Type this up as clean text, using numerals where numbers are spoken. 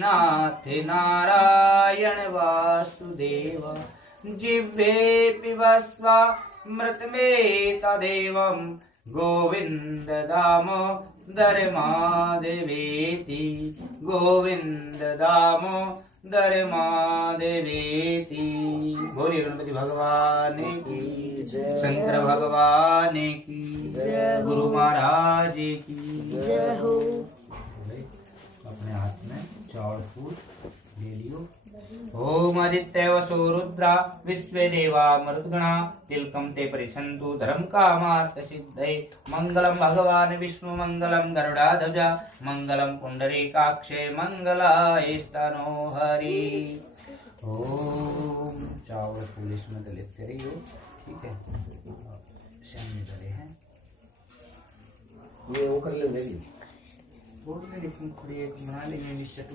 नाथ नारायण वासुदेव जिह्वे पिबस्वामृतमेतदेवं गोविन्द दामोदर माधवेति गोविन्द दामोदर माधवेति। बोलिए गणपति भगवान की जय, शंकर भगवान की जय, गुरु महाराज की जय हो। अपने हाथ में चावल फूल ले लियो। ओम आदित्य वसो रुद्रा विश्वे देवा मरुद्गणा तिलकम ते परिसंतु धर्म कामार्थ सिद्धये मंगलम भगवान विष्णु मंगलम गरुड़ाध्वजा मंगलम पुंडरीकाक्षे मंगलाय स्तनो हरि। ओम चावल फूल इसमें दलित करियो, ठीक है। सामने डले हैं ये वो कर लेंगे बोल में लिखूं, बना लेंगे निश्चित।